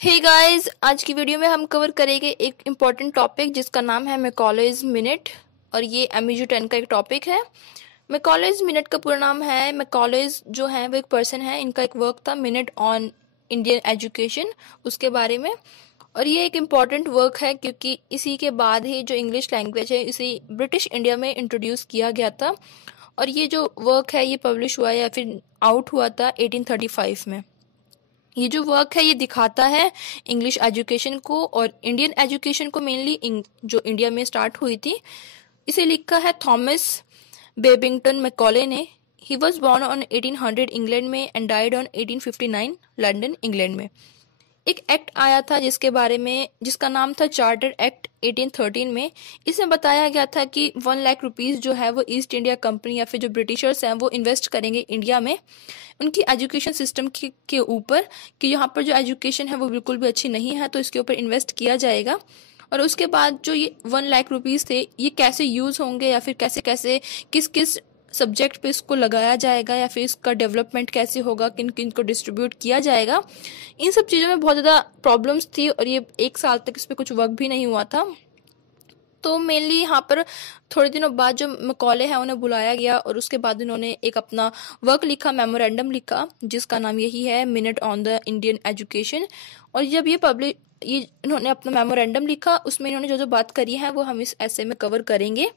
Hey guys, आज की video में हम कवर करेंगे एक इम्पॉर्टेंट टॉपिक जिसका नाम है मैकॉलेज मिनट। और ये एमयू 10 का एक टॉपिक है। मैकॉलेज मिनट का पूरा नाम है, मैकॉलेज जो है वो एक पर्सन है, इनका एक वर्क था मिनट ऑन इंडियन एजुकेशन, उसके बारे में। और ये एक इम्पॉर्टेंट वर्क है क्योंकि इसी के बाद ही जो इंग्लिश लैंग्वेज है इसी ब्रिटिश इंडिया में इंट्रोड्यूस किया गया था। और ये जो वर्क है ये पब्लिश हुआ या फिर आउट हुआ था 1835 में। ये जो वर्क है ये दिखाता है इंग्लिश एजुकेशन को और इंडियन एजुकेशन को, मेनली जो इंडिया में स्टार्ट हुई थी। इसे लिखा है थॉमस बेबिंगटन मैकॉले ने। He was born on 1800 England में and died on 1859 London England में। एक एक्ट आया था जिसका नाम था चार्टर एक्ट 1813 में। इसमें बताया गया था कि 1 लाख रुपीज जो है वो ईस्ट इंडिया कंपनी या फिर जो ब्रिटिशर्स हैं वो इन्वेस्ट करेंगे इंडिया में उनकी एजुकेशन सिस्टम के ऊपर, कि यहाँ पर जो एजुकेशन है वो बिल्कुल भी अच्छी नहीं है, तो इसके ऊपर इन्वेस्ट किया जाएगा। और उसके बाद जो ये 1 लाख रुपीज थे ये कैसे यूज होंगे या फिर कैसे कैसे किस किस सब्जेक्ट पे इसको लगाया जाएगा या फिर इसका डेवलपमेंट कैसे होगा, किन किन को डिस्ट्रीब्यूट किया जाएगा, इन सब चीज़ों में बहुत ज़्यादा प्रॉब्लम्स थी। और ये 1 साल तक इस पर कुछ वर्क भी नहीं हुआ था। तो मेनली यहाँ पर थोड़े दिनों बाद जो मैकॉले है उन्हें बुलाया गया और उसके बाद इन्होंने एक अपना वर्क लिखा, मेमोरेंडम लिखा, जिसका नाम यही है minute on the Indian education. और जब ये इन्होंने अपना मेमोरेंडम लिखा, उसमें इन्होंने जो जो बात करी है वो हम इस ऐसे में कवर करेंगे।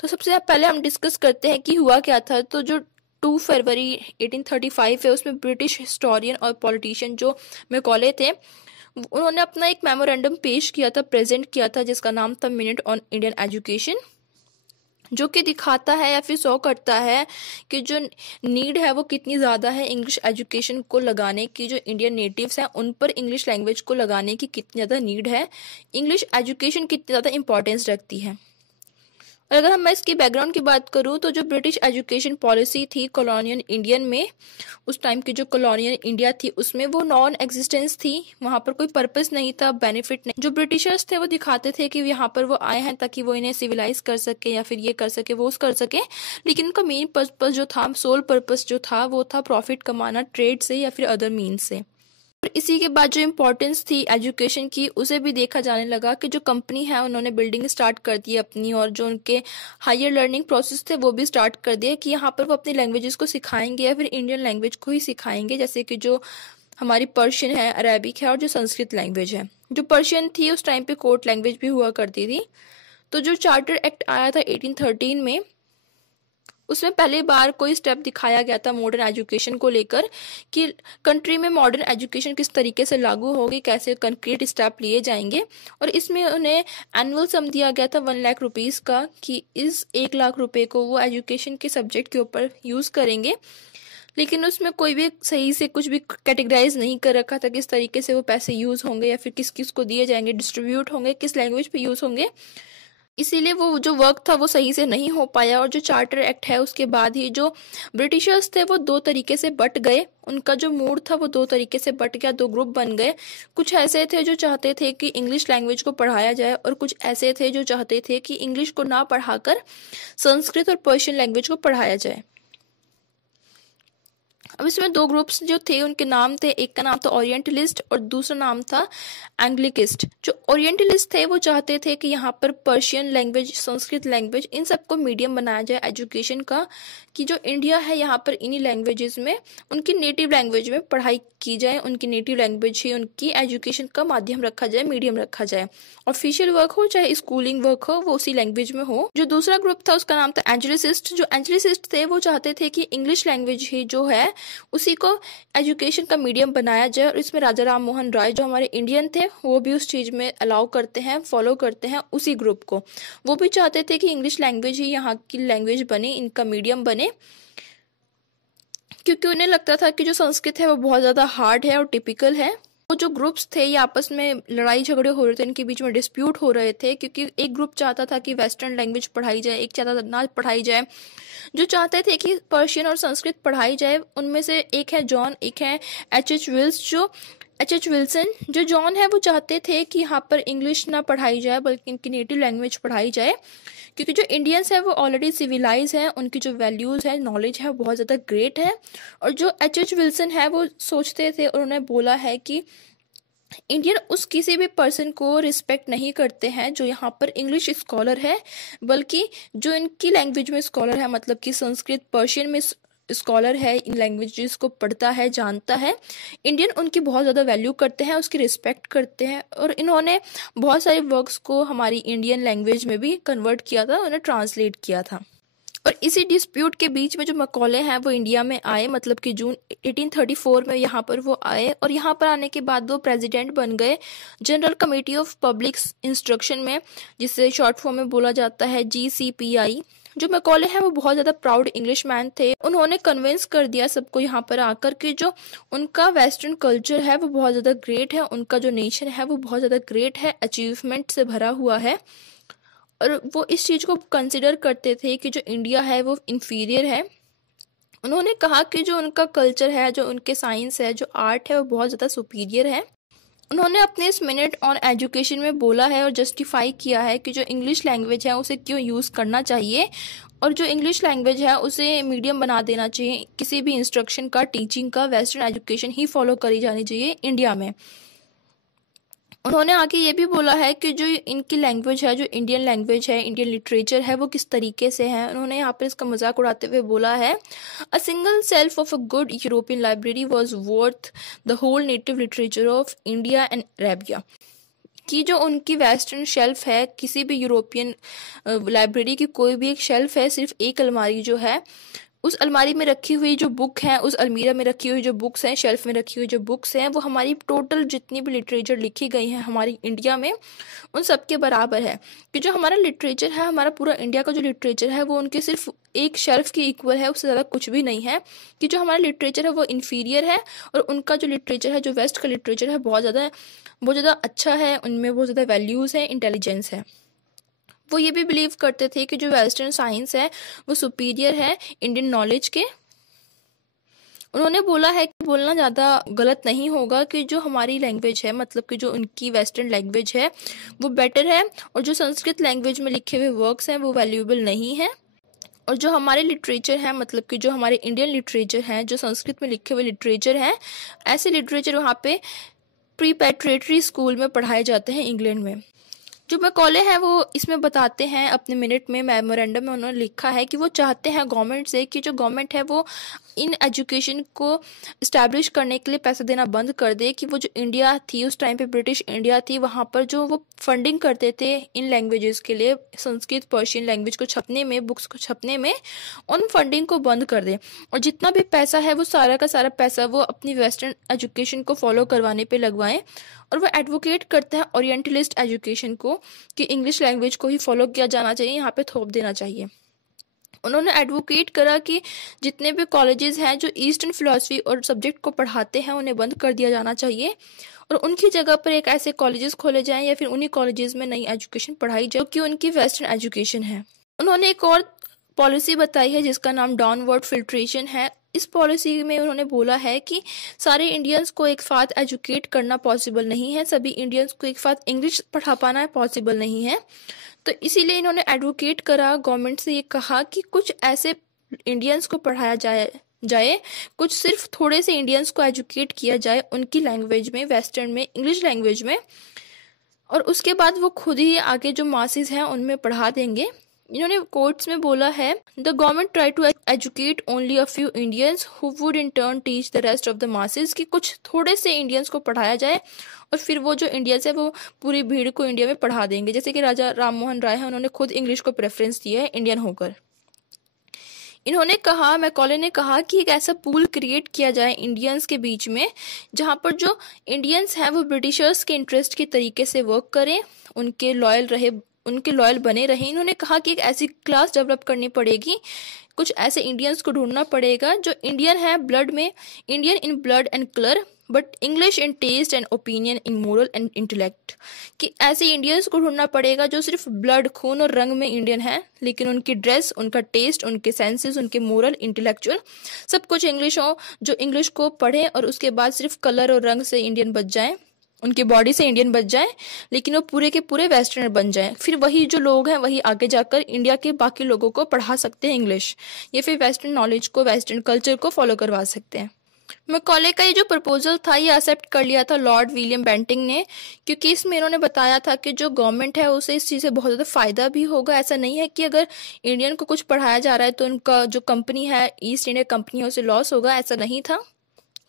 तो सबसे पहले हम डिस्कस करते हैं कि हुआ क्या था। तो जो 2 फरवरी 1835 है उसमें ब्रिटिश हिस्टोरियन और पॉलिटिशियन जो मैकॉले थे उन्होंने अपना एक मेमोरेंडम पेश किया था, प्रेजेंट किया था, जिसका नाम था मिनट ऑन इंडियन एजुकेशन, जो कि दिखाता है या फिर शो करता है कि जो नीड है वो कितनी ज़्यादा है इंग्लिश एजुकेशन को लगाने की। जो इंडियन नेटिव्स हैं उन पर इंग्लिश लैंग्वेज को लगाने की कितनी ज़्यादा नीड है, इंग्लिश एजुकेशन कितनी ज़्यादा इंपॉर्टेंस रखती है। और अगर मैं इसकी बैकग्राउंड की बात करूं तो जो ब्रिटिश एजुकेशन पॉलिसी थी कॉलोनियल इंडियन में, उस टाइम की जो कॉलोनियल इंडिया थी उसमें वो नॉन एग्जिस्टेंस थी, वहां पर कोई पर्पस नहीं था, बेनिफिट नहीं। जो ब्रिटिशर्स थे वो दिखाते थे कि यहाँ पर वो आए हैं ताकि वो इन्हें सिविलाइज कर सके या फिर ये कर सके वो कर सके, लेकिन उनका मेन पर्पस जो था, सोल पर्पस जो था वो था प्रॉफिट कमाना ट्रेड से या फिर अदर मीन्स से। और इसी के बाद जो इम्पोर्टेंस थी एजुकेशन की उसे भी देखा जाने लगा कि जो कंपनी है उन्होंने बिल्डिंग स्टार्ट कर दी अपनी, और जो उनके हायर लर्निंग प्रोसेस थे वो भी स्टार्ट कर दिए कि यहाँ पर वो अपनी लैंग्वेजेस को सिखाएंगे या फिर इंडियन लैंग्वेज को ही सिखाएंगे, जैसे कि जो हमारी पर्शियन है, अरेबिक है और जो संस्कृत लैंग्वेज है। जो पर्शियन थी उस टाइम पे कोर्ट लैंग्वेज भी हुआ करती थी। तो जो चार्टर एक्ट आया था 1813 में, उसमें पहली बार कोई स्टेप दिखाया गया था मॉडर्न एजुकेशन को लेकर कि कंट्री में मॉडर्न एजुकेशन किस तरीके से लागू होगी, कैसे कंक्रीट स्टेप लिए जाएंगे। और इसमें उन्हें एनुअल सम दिया गया था 1 लाख रुपीज का, कि इस 1 लाख रुपए को वो एजुकेशन के सब्जेक्ट के ऊपर यूज करेंगे। लेकिन उसमें कोई भी सही से कुछ भी कैटेगराइज नहीं कर रखा था किस तरीके से वो पैसे यूज होंगे या फिर किस किस को दिए जाएंगे, डिस्ट्रीब्यूट होंगे, किस लैंग्वेज पे यूज होंगे। इसीलिए वो जो वर्क था वो सही से नहीं हो पाया। और जो चार्टर एक्ट है उसके बाद ही जो ब्रिटिशर्स थे वो 2 तरीके से बट गए, उनका जो मूड था वो 2 तरीके से बट गया, 2 ग्रुप बन गए। कुछ ऐसे थे जो चाहते थे कि इंग्लिश लैंग्वेज को पढ़ाया जाए और कुछ ऐसे थे जो चाहते थे कि इंग्लिश को ना पढ़ाकर संस्कृत और पर्शियन लैंग्वेज को पढ़ाया जाए। अब इसमें 2 ग्रुप्स जो थे उनके नाम थे, एक का नाम था ओरिएंटलिस्ट और दूसरा नाम था एंग्लिकिस्ट। जो ओरिएंटलिस्ट थे वो चाहते थे कि यहाँ पर पर्शियन लैंग्वेज, संस्कृत लैंग्वेज, इन सबको मीडियम बनाया जाए एजुकेशन का, कि जो इंडिया है यहाँ पर इन्हीं लैंग्वेजेस में उनकी नेटिव लैंग्वेज में पढ़ाई की जाए, उनकी नेटिव लैंग्वेज ही उनकी एजुकेशन का माध्यम रखा जाए, मीडियम रखा जाए। ऑफिशियल वर्क हो चाहे स्कूलिंग वर्क हो वो उसी लैंग्वेज में हो। जो दूसरा ग्रुप था उसका नाम था एंग्लिसिस्ट। जो एंग्लिसिस्ट थे वो चाहते थे कि इंग्लिश लैंग्वेज ही जो है उसी को एजुकेशन का मीडियम बनाया जाए। और इसमें राजा राम मोहन राय जो हमारे इंडियन थे वो भी उस चीज में अलाउ करते हैं, फॉलो करते हैं उसी ग्रुप को। वो भी चाहते थे कि इंग्लिश लैंग्वेज ही यहाँ की लैंग्वेज बने, इनका मीडियम बने, क्योंकि उन्हें लगता था कि जो संस्कृत है वो बहुत ज्यादा हार्ड है और टिपिकल है। वो जो ग्रुप्स थे ये आपस में लड़ाई झगड़े हो रहे थे, इनके बीच में डिस्प्यूट हो रहे थे, क्योंकि एक ग्रुप चाहता था कि वेस्टर्न लैंग्वेज पढ़ाई जाए, एक चाहता था ना पढ़ाई जाए। जो चाहते थे कि पर्शियन और संस्कृत पढ़ाई जाए उनमें से एक है जॉन, एक है एच एच विल्सन। जो जॉन है वो चाहते थे कि यहाँ पर इंग्लिश ना पढ़ाई जाए बल्कि इनकी नेटिव लैंग्वेज पढ़ाई जाए, क्योंकि जो इंडियंस है वो ऑलरेडी सिविलाइज है, उनकी जो वैल्यूज है, नॉलेज है, बहुत ज़्यादा ग्रेट है। और जो एच विल्सन है वो सोचते थे और उन्होंने बोला है कि इंडियन उस किसी भी पर्सन को रिस्पेक्ट नहीं करते हैं जो यहाँ पर इंग्लिश स्कॉलर है, बल्कि जो इनकी लैंग्वेज में स्कॉलर है, मतलब कि संस्कृत पर्शियन में स्कॉलर है, इन लैंग्वेजेस को पढ़ता है, जानता है, इंडियन उनकी बहुत ज़्यादा वैल्यू करते हैं, उसकी रिस्पेक्ट करते हैं। और इन्होंने बहुत सारे वर्क्स को हमारी इंडियन लैंग्वेज में भी कन्वर्ट किया था, उन्हें ट्रांसलेट किया था। और इसी डिस्प्यूट के बीच में जो मैकॉले हैं वो इंडिया में आए, मतलब कि जून 1834 में यहाँ पर वो आए, और यहाँ पर आने के बाद वो प्रेसिडेंट बन गए general committee of public instruction में, जिसे शॉर्ट फॉर्म में बोला जाता है GCPI। जो मैकॉले हैं वो बहुत ज़्यादा प्राउड इंग्लिश मैन थे। उन्होंने कन्विंस कर दिया सबको यहाँ पर आकर कि जो उनका वेस्टर्न कल्चर है वो बहुत ज़्यादा ग्रेट है, उनका जो नेशन है वो बहुत ज़्यादा ग्रेट है, अचीवमेंट से भरा हुआ है। और वो इस चीज़ को कंसिडर करते थे कि जो इंडिया है वो इन्फीरियर है। उन्होंने कहा कि जो उनका कल्चर है, जो उनके साइंस है, जो आर्ट है, वो बहुत ज़्यादा सुपीरियर है। उन्होंने अपने इस मिनट ऑन एजुकेशन में बोला है और जस्टिफाई किया है कि जो इंग्लिश लैंग्वेज है उसे क्यों यूज़ करना चाहिए, और जो इंग्लिश लैंग्वेज है उसे मीडियम बना देना चाहिए। किसी भी इंस्ट्रक्शन का, टीचिंग का, वेस्टर्न एजुकेशन ही फॉलो करी जानी चाहिए इंडिया में। उन्होंने आगे ये भी बोला है कि जो इनकी लैंग्वेज है, जो इंडियन लैंग्वेज है, इंडियन लिटरेचर है, वो किस तरीके से है। उन्होंने यहाँ पर इसका मजाक उड़ाते हुए बोला है, a single shelf of a good European library was worth the whole native literature of India and Arabia. कि जो उनकी वेस्टर्न शेल्फ है, किसी भी यूरोपियन लाइब्रेरी की कोई भी एक शेल्फ है, सिर्फ एक अलमारी जो है, उस अलमारी में रखी हुई जो बुक है, उस अलमीरा में रखी हुई जो बुक्स हैं, शेल्फ में रखी हुई जो बुक्स हैं, वो हमारी टोटल जितनी भी लिटरेचर लिखी गई है हमारी इंडिया में, उन सब के बराबर है। कि जो हमारा लिटरेचर है, हमारा पूरा इंडिया का जो लिटरेचर है, वो उनके सिर्फ एक शेल्फ की इक्वल है, उससे ज़्यादा कुछ भी नहीं है। कि जो हमारा लिटरेचर है वो इन्फीरियर है, और उनका जो लिटरेचर है, जो वेस्ट का लिटरेचर है, बहुत ज़्यादा अच्छा है, उनमें बहुत ज़्यादा वैल्यूज़ है, इंटेलिजेंस है। वो ये भी बिलीव करते थे कि जो वेस्टर्न साइंस है वो सुपीरियर है इंडियन नॉलेज के। उन्होंने बोला है कि बोलना ज़्यादा गलत नहीं होगा कि जो हमारी लैंग्वेज है, मतलब कि जो उनकी वेस्टर्न लैंग्वेज है वो बेटर है, और जो संस्कृत लैंग्वेज में लिखे हुए वर्क्स हैं वो वैल्यूएबल नहीं है। और जो हमारे लिटरेचर है, मतलब कि जो हमारे इंडियन लिटरेचर हैं, जो संस्कृत में लिखे हुए लिटरेचर हैं, ऐसे लिटरेचर वहाँ पे प्रीपैट्रेटरी स्कूल में पढ़ाए जाते हैं इंग्लैंड में। जो मैकॉले हैं वो इसमें बताते हैं, अपने मिनट में मेमोरेंडम में उन्होंने लिखा है कि वो चाहते हैं गवर्नमेंट से कि जो गवर्नमेंट है वो इन एजुकेशन को इस्टेब्लिश करने के लिए पैसा देना बंद कर दे। कि वो जो इंडिया थी उस टाइम पे, ब्रिटिश इंडिया थी, वहाँ पर जो वो फंडिंग करते थे इन लैंग्वेजेस के लिए, संस्कृत पर्शियन लैंग्वेज को छपने में, बुक्स को छपने में, उन फंडिंग को बंद कर दे, और जितना भी पैसा है वो सारा का सारा पैसा वो अपनी वेस्टर्न एजुकेशन को फॉलो करवाने पे लगवाएं। और वो एडवोकेट करते हैं ओरिएंटलिस्ट एजुकेशन को, कि इंग्लिश लैंग्वेज को ही फॉलो किया जाना चाहिए, यहाँ पे थोप देना चाहिए। उन्होंने एडवोकेट करा कि जितने भी कॉलेजेस हैं जो ईस्टर्न फिलॉसफी और सब्जेक्ट को पढ़ाते हैं उन्हें बंद कर दिया जाना चाहिए, और उनकी जगह पर एक ऐसे कॉलेजेस खोले जाएं, या फिर उन्हीं कॉलेजेस में नई एजुकेशन पढ़ाई जाए कि उनकी वेस्टर्न एजुकेशन है। उन्होंने एक और पॉलिसी बताई है जिसका नाम डाउनवर्ड फिल्ट्रेशन है। इस पॉलिसी में उन्होंने बोला है कि सारे इंडियंस को एक साथ एजुकेट करना पॉसिबल नहीं है, सभी इंडियंस को एक साथ इंग्लिश पढ़ा पाना पॉसिबल नहीं है। तो इसीलिए इन्होंने एडवोकेट करा, गवर्नमेंट से ये कहा कि कुछ ऐसे इंडियंस को पढ़ाया जाए, कुछ सिर्फ थोड़े से इंडियंस को एजुकेट किया जाए उनकी लैंग्वेज में, वेस्टर्न में, इंग्लिश लैंग्वेज में, और उसके बाद वो खुद ही आगे जो मासेस हैं उनमें पढ़ा देंगे। इन्होंने कोर्ट्स में बोला है, the government try to educate only a few Indians who would in turn teach the rest of the masses. कि कुछ थोड़े से इंडियंस को पढ़ाया जाए, और फिर वो जो इंडियंस है वो पूरी भीड़ को इंडिया में पढ़ा देंगे। जैसे कि राजा राम मोहन राय है, उन्होंने खुद इंग्लिश को प्रेफरेंस दिया है इंडियन होकर। इन्होंने कहा, मैकॉले ने कहा कि एक ऐसा पूल क्रिएट किया जाए इंडियंस के बीच में, जहाँ पर जो इंडियंस हैं वो ब्रिटिशर्स के इंटरेस्ट के तरीके से वर्क करें, उनके लॉयल बने रहें। इन्होंने कहा कि एक ऐसी क्लास डेवलप करनी पड़ेगी, कुछ ऐसे इंडियंस को ढूंढना पड़ेगा जो इंडियन है ब्लड में, Indian in blood and colour, but English in taste and opinion, in moral and intellect. कि ऐसे इंडियंस को ढूंढना पड़ेगा जो सिर्फ ब्लड, खून और रंग में इंडियन है, लेकिन उनकी ड्रेस, उनका टेस्ट, उनके सेंसेस, उनके मोरल, इंटेलेक्चुअल सब कुछ इंग्लिश हो, जो इंग्लिश को पढ़े और उसके बाद सिर्फ कलर और रंग से इंडियन बच जाए, उनकी बॉडी से इंडियन बच जाए, लेकिन वो पूरे के पूरे वेस्टर्नर बन जाए। फिर वही जो लोग हैं वही आगे जाकर इंडिया के बाकी लोगों को पढ़ा सकते हैं इंग्लिश, या फिर वेस्टर्न नॉलेज को, वेस्टर्न कल्चर को फॉलो करवा सकते हैं। मैकॉले का ये जो प्रपोजल था ये एक्सेप्ट कर लिया था लॉर्ड विलियम बेंटिंग ने, क्योंकि इसमें इन्होंने बताया था कि जो गवर्नमेंट है उसे इस चीज़ से बहुत ज़्यादा फ़ायदा भी होगा। ऐसा नहीं है कि अगर इंडियन को कुछ पढ़ाया जा रहा है तो उनका जो कंपनी है, ईस्ट इंडिया कंपनी है, उसे लॉस होगा, ऐसा नहीं था।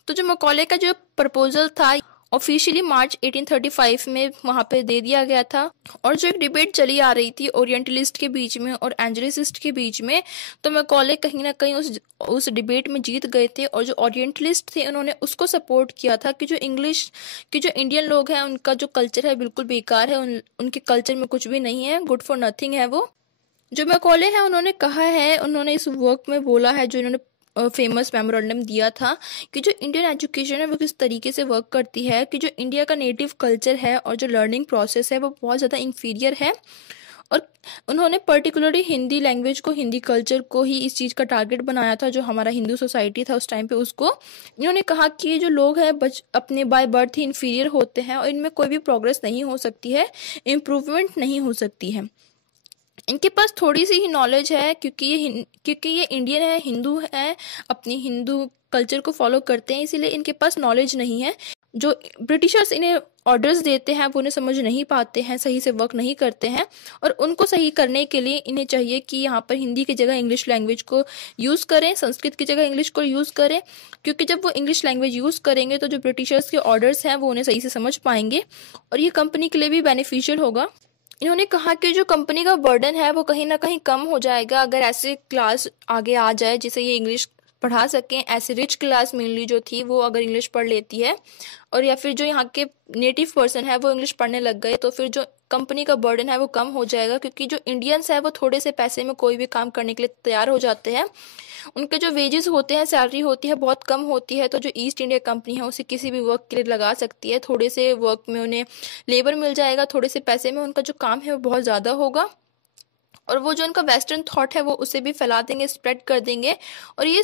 तो जो मैकॉले का जो प्रपोजल था ऑफिशियली मार्च 1835 में वहाँ पे दे दिया गया था। और जो एक डिबेट चली आ रही थी ओरिएंटलिस्ट के बीच में और एंजेलिसिस्ट के बीच में, तो मैकॉले कहीं ना कहीं उस डिबेट में जीत गए थे। और जो ओरिएंटलिस्ट थे उन्होंने उसको सपोर्ट किया था कि जो इंग्लिश कि जो इंडियन लोग हैं उनका जो कल्चर है बिल्कुल बेकार है, उनके कल्चर में कुछ भी नहीं है, गुड फॉर नथिंग है वो। जो मैकॉले है उन्होंने कहा है, उन्होंने इस वर्क में बोला है, जो इन्होंने फेमस मेमोरेंडम दिया था कि जो इंडियन एजुकेशन है वो किस तरीके से वर्क करती है, कि जो इंडिया का नेटिव कल्चर है और जो लर्निंग प्रोसेस है वो बहुत ज़्यादा इंफीरियर है। और उन्होंने पर्टिकुलरली हिंदी लैंग्वेज को, हिंदी कल्चर को ही इस चीज़ का टारगेट बनाया था, जो हमारा हिंदू सोसाइटी था उस टाइम पे उसको। इन्होंने कहा कि ये जो लोग हैं अपने बाय बर्थ ही इंफीरियर होते हैं और इनमें कोई भी प्रोग्रेस नहीं हो सकती है, इम्प्रूवमेंट नहीं हो सकती है। इनके पास थोड़ी सी ही नॉलेज है क्योंकि ये इंडियन है, हिंदू है, अपनी हिंदू कल्चर को फॉलो करते हैं, इसीलिए इनके पास नॉलेज नहीं है। जो ब्रिटिशर्स इन्हें ऑर्डर्स देते हैं वो उन्हें समझ नहीं पाते हैं, सही से वर्क नहीं करते हैं। और उनको सही करने के लिए इन्हें चाहिए कि यहाँ पर हिंदी की जगह इंग्लिश लैंग्वेज को यूज़ करें, संस्कृत की जगह इंग्लिश को यूज़ करें, क्योंकि जब वो इंग्लिश लैंग्वेज यूज़ करेंगे तो जो ब्रिटिशर्स के ऑर्डर्स हैं वो उन्हें सही से समझ पाएंगे और ये कंपनी के लिए भी बेनिफिशियल होगा। इन्होंने कहा कि जो कंपनी का बर्डन है वो कहीं ना कहीं कम हो जाएगा अगर ऐसे क्लास आगे आ जाए जिसे ये इंग्लिश पढ़ा सकें। ऐसे रिच क्लास मेनली जो थी वो अगर इंग्लिश पढ़ लेती है और या फिर जो यहाँ के नेटिव पर्सन है वो इंग्लिश पढ़ने लग गए तो फिर जो कंपनी का बर्डन है वो कम हो जाएगा, क्योंकि जो इंडियंस है वो थोड़े से पैसे में कोई भी काम करने के लिए तैयार हो जाते हैं। उनके जो वेजेस होते हैं, सैलरी होती है, बहुत कम होती है, तो जो ईस्ट इंडिया कंपनी है उसे किसी भी वर्क के लिए लगा सकती है। थोड़े से वर्क में उन्हें लेबर मिल जाएगा, थोड़े से पैसे में उनका जो काम है वो बहुत ज़्यादा होगा और वो जो उनका वेस्टर्न थॉट है वो उसे भी फैला देंगे, स्प्रेड कर देंगे। और ये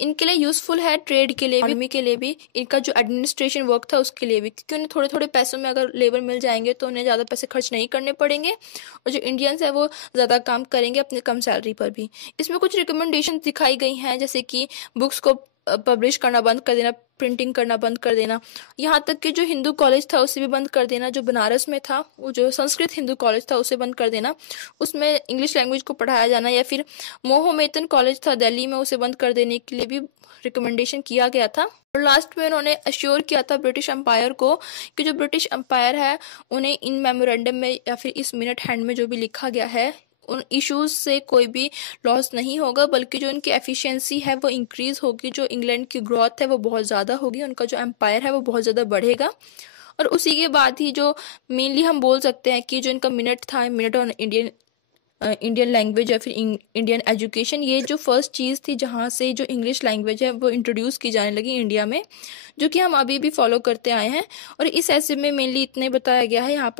इनके लिए यूजफुल है, ट्रेड के लिए भी, आर्मी के लिए भी, इनका जो एडमिनिस्ट्रेशन वर्क था उसके लिए भी, क्योंकि उन्हें थोड़े थोड़े पैसों में अगर लेबर मिल जाएंगे तो उन्हें ज़्यादा पैसे खर्च नहीं करने पड़ेंगे और जो इंडियंस है वो ज़्यादा काम करेंगे अपने कम सैलरी पर भी। इसमें कुछ रिकमेंडेशन दिखाई गई हैं, जैसे कि बुक्स को पब्लिश करना बंद कर देना, प्रिंटिंग करना बंद कर देना, यहाँ तक कि जो हिंदू कॉलेज था उसे भी बंद कर देना, जो बनारस में था वो जो संस्कृत हिंदू कॉलेज था उसे बंद कर देना, उसमें इंग्लिश लैंग्वेज को पढ़ाया जाना, या फिर मोहम्मदन कॉलेज था दिल्ली में उसे बंद कर देने के लिए भी रिकमेंडेशन किया गया था। और लास्ट में उन्होंने अश्योर किया था ब्रिटिश एम्पायर को कि जो ब्रिटिश एम्पायर है उन्हें इन मेमोरेंडम में या फिर इस मिनट हैंड में जो भी लिखा गया है उन इश्यूज से कोई भी लॉस नहीं होगा, बल्कि जो उनकी एफिशिएंसी है वो इंक्रीज होगी, जो इंग्लैंड की ग्रोथ है वो बहुत ज़्यादा होगी, उनका जो एम्पायर है वो बहुत ज़्यादा बढ़ेगा। और उसी के बाद ही जो मेनली हम बोल सकते हैं कि जो इनका मिनट था, मिनट ऑन इंडियन लैंग्वेज या फिर इंडियन एजुकेशन, ये जो फर्स्ट चीज़ थी जहाँ से जो इंग्लिश लैंग्वेज है वो इंट्रोड्यूस की जाने लगी इंडिया में, जो कि हम अभी भी फॉलो करते आए हैं। और इस ऐसे में मेनली इतने बताया गया है यहाँ पर।